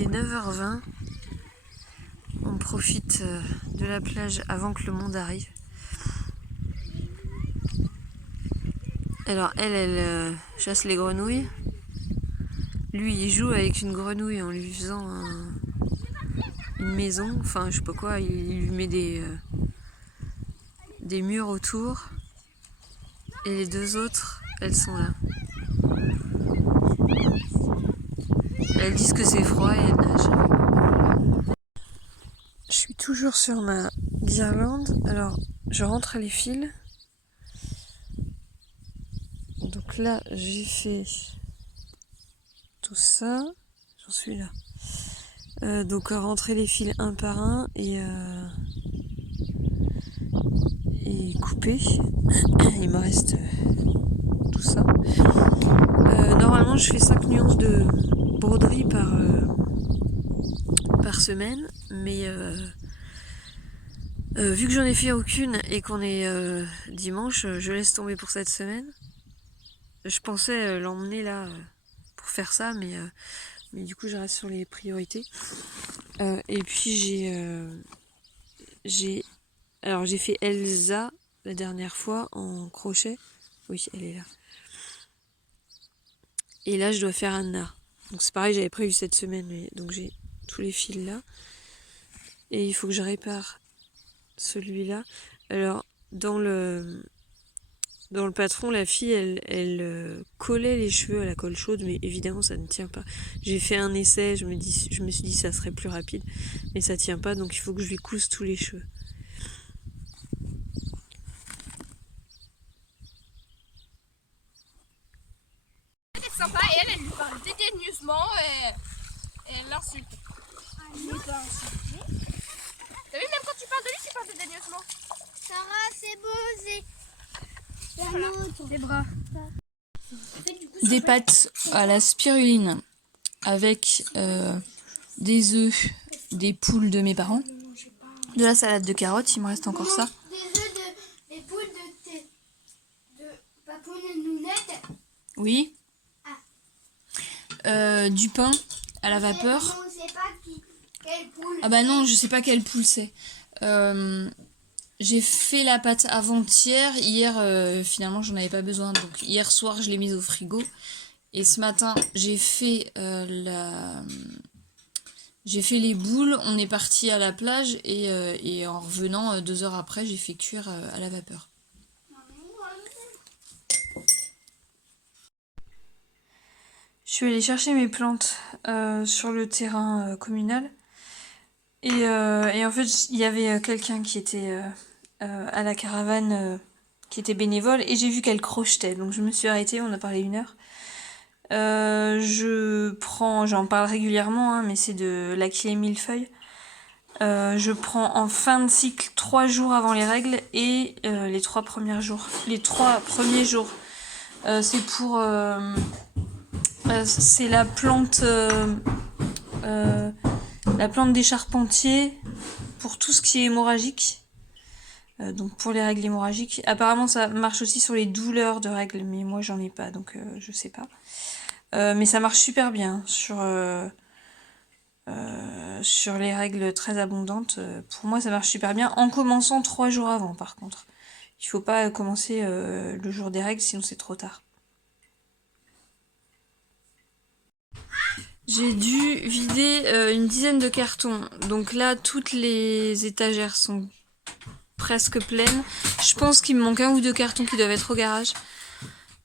est 9h20. On profite de la plage avant que le monde arrive. Alors elle chasse les grenouilles. Lui, il joue avec une grenouille en lui faisant une maison. Enfin, je sais pas quoi. Il lui met des murs autour. Et les deux autres, elles sont là. Elles disent que c'est froid et elles nagent. Je suis toujours sur ma guirlande. Alors, je rentre les fils. Donc là, j'ai fait tout ça. J'en suis là. Donc rentrer les fils un par un et couper. Il me reste tout ça. Normalement, je fais 5 nuances de broderie par semaine, mais vu que j'en ai fait aucune et qu'on est dimanche, je laisse tomber pour cette semaine. Je pensais l'emmener là pour faire ça, mais du coup je reste sur les priorités. Et puis j'ai fait Elsa la dernière fois en crochet. Oui, elle est là. Et là je dois faire Anna. Donc c'est pareil, j'avais prévu cette semaine, mais donc j'ai tous les fils là. Et il faut que je répare celui-là. Alors dans le patron, la fille, elle collait les cheveux à la colle chaude, mais évidemment ça ne tient pas. J'ai fait un essai, je me suis dit ça serait plus rapide, mais ça tient pas, donc il faut que je lui couse tous les cheveux. C'est sympa et elle lui parle dédaigneusement et elle l'insulte. T'as vu, même quand tu parles de lui, tu parles dédaigneusement. Sarah, c'est beau, c'est la nôtre. Les bras. Des pâtes à la spiruline avec des œufs, des poules de mes parents, de la salade de carottes, il me reste encore ça. Des œufs des poules de Papoune et Nounette. Oui. Du pain à la vapeur. Non, on sait pas quelle poule. Ah bah non, je sais pas quelle poule c'est. J'ai fait la pâte avant-hier. Hier, finalement, j'en avais pas besoin. Donc hier soir, je l'ai mise au frigo. Et ce matin, j'ai fait les boules. On est parti à la plage et en revenant 2 heures après, j'ai fait cuire à la vapeur. Je suis allée chercher mes plantes sur le terrain communal. Et en fait, il y avait quelqu'un qui était à la caravane, qui était bénévole, et j'ai vu qu'elle crochetait. Donc je me suis arrêtée, on a parlé 1 heure. J'en parle régulièrement, hein, mais c'est de l'aquilée millefeuille. Je prends en fin de cycle 3 jours avant les règles et les 3 premiers jours. C'est pour... c'est la plante des charpentiers pour tout ce qui est hémorragique. Donc pour les règles hémorragiques. Apparemment ça marche aussi sur les douleurs de règles, mais moi j'en ai pas, donc je sais pas. Mais ça marche super bien sur les règles très abondantes. Pour moi ça marche super bien, en commençant 3 jours avant par contre. Il faut pas commencer le jour des règles, sinon c'est trop tard. J'ai dû vider une dizaine de cartons. Donc là, toutes les étagères sont presque pleines. Je pense qu'il me manque 1 ou 2 cartons qui doivent être au garage.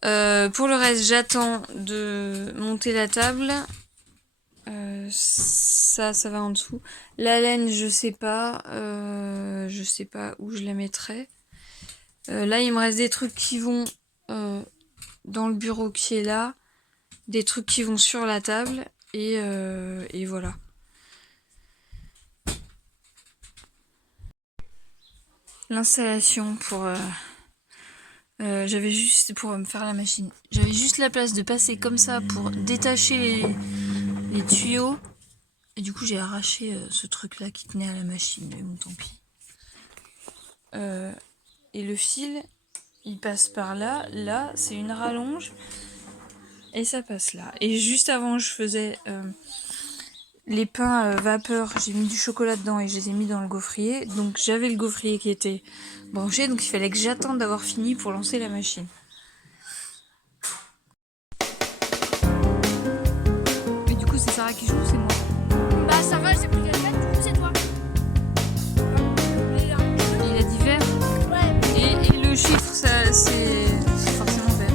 Pour le reste, j'attends de monter la table. Ça va en dessous. La laine, je sais pas. Je sais pas où je la mettrai. Là, il me reste des trucs qui vont dans le bureau qui est là. Des trucs qui vont sur la table. Et voilà. L'installation pour... j'avais juste pour me faire la machine. J'avais juste la place de passer comme ça pour détacher les tuyaux. Et du coup j'ai arraché ce truc là qui tenait à la machine. Mais bon tant pis. Et le fil, il passe par là. Là c'est une rallonge. Et ça passe là. Et juste avant je faisais les pains vapeur, j'ai mis du chocolat dedans et je les ai mis dans le gaufrier. Donc j'avais le gaufrier qui était branché, donc il fallait que j'attende d'avoir fini pour lancer la machine. Mais du coup c'est Sarah qui joue ou c'est moi? Bah ça va, c'est plus quelqu'un, du coup c'est toi. Il a dit vert. Ouais, Et le chiffre, c'est forcément vert.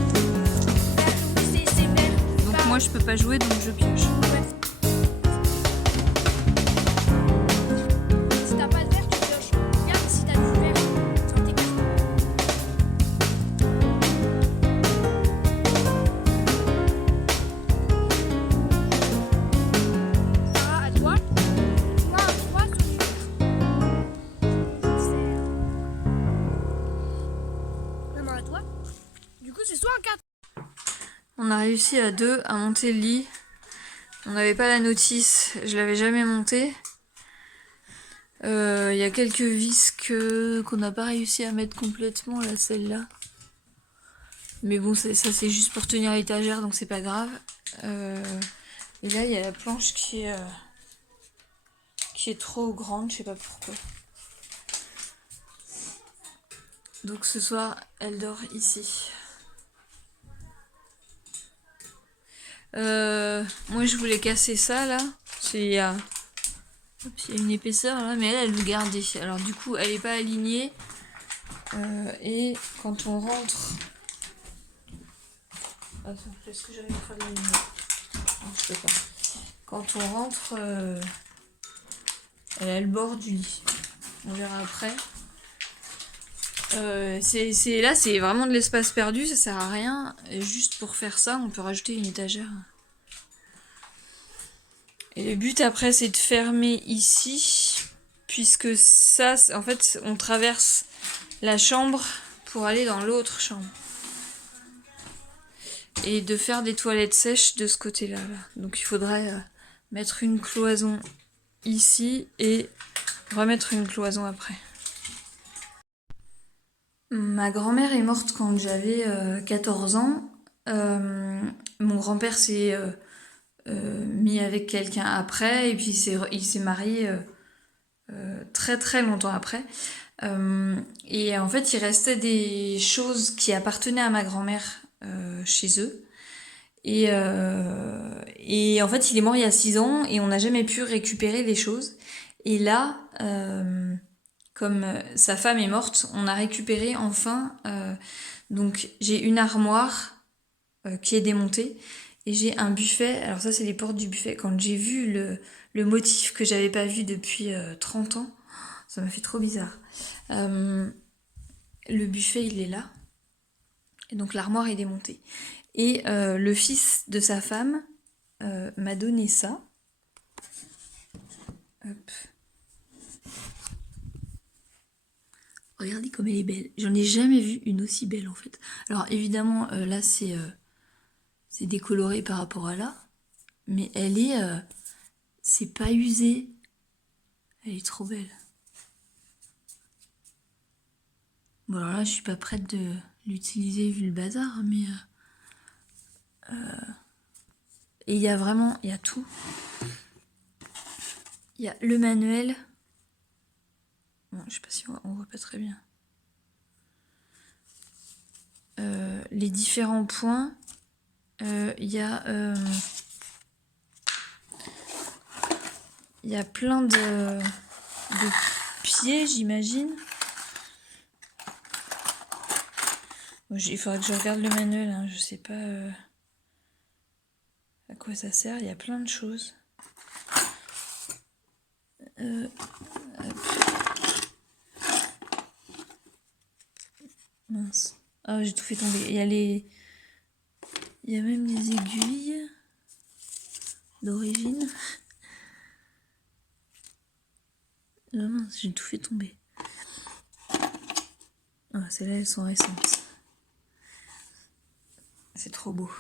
c'est belle. Donc moi je peux pas jouer, donc je pioche. Si t'as pas de vert, tu pioches. Regarde si t'as du vert sur tes cartes. Sarah, à toi. Moi, à 3 sur les Maman, à toi. Du coup, c'est soit un 4. On a réussi à 2 à monter le lit. On n'avait pas la notice, je l'avais jamais monté. Il y a quelques vis qu'on n'a pas réussi à mettre complètement, là, celle-là. Mais bon, ça c'est juste pour tenir l'étagère, donc c'est pas grave. Et là, il y a la planche qui est trop grande, je sais pas pourquoi. Donc ce soir, elle dort ici. Moi, je voulais casser ça, là. Il y a une épaisseur, là, mais elle veut garder. Alors du coup, elle est pas alignée. Et quand on rentre... Attends, est-ce que j'arrive à faire de la lumière? Non, je peux pas. Quand on rentre, elle a le bord du lit. On verra après. Là, c'est vraiment de l'espace perdu, ça sert à rien. Et juste pour faire ça, on peut rajouter une étagère. Et le but après, c'est de fermer ici, puisque ça, en fait, on traverse la chambre pour aller dans l'autre chambre. Et de faire des toilettes sèches de ce côté-là. Là. Donc il faudrait mettre une cloison ici et remettre une cloison après. Ma grand-mère est morte quand j'avais 14 ans. Mon grand-père s'est mis avec quelqu'un après et puis il s'est marié très très longtemps après. Et en fait, il restait des choses qui appartenaient à ma grand-mère chez eux. Et en fait, il est mort il y a 6 ans et on n'a jamais pu récupérer les choses. Et là, comme sa femme est morte, on a récupéré enfin. Donc j'ai une armoire qui est démontée et j'ai un buffet. Alors ça, c'est les portes du buffet. Quand j'ai vu le motif que j'avais pas vu depuis 30 ans, ça m'a fait trop bizarre. Le buffet, il est là. Et donc l'armoire est démontée. Et le fils de sa femme m'a donné ça. Hop. Regardez comme elle est belle. J'en ai jamais vu une aussi belle en fait. Alors évidemment, là c'est décoloré par rapport à là. Mais elle est... c'est pas usé. Elle est trop belle. Bon alors là, je suis pas prête de l'utiliser vu le bazar, mais... et il y a vraiment... Il y a tout. Il y a le manuel. Bon, je sais pas si on voit pas très bien. Les différents points. Il y a plein de pieds, j'imagine. Bon, il faudrait que je regarde le manuel, hein, je sais pas à quoi ça sert. Il y a plein de choses. Mince. Ah, j'ai tout fait tomber. Il y a même des aiguilles d'origine. Ah mince, j'ai tout fait tomber. Ah, celles-là, elles sont récentes. C'est trop beau.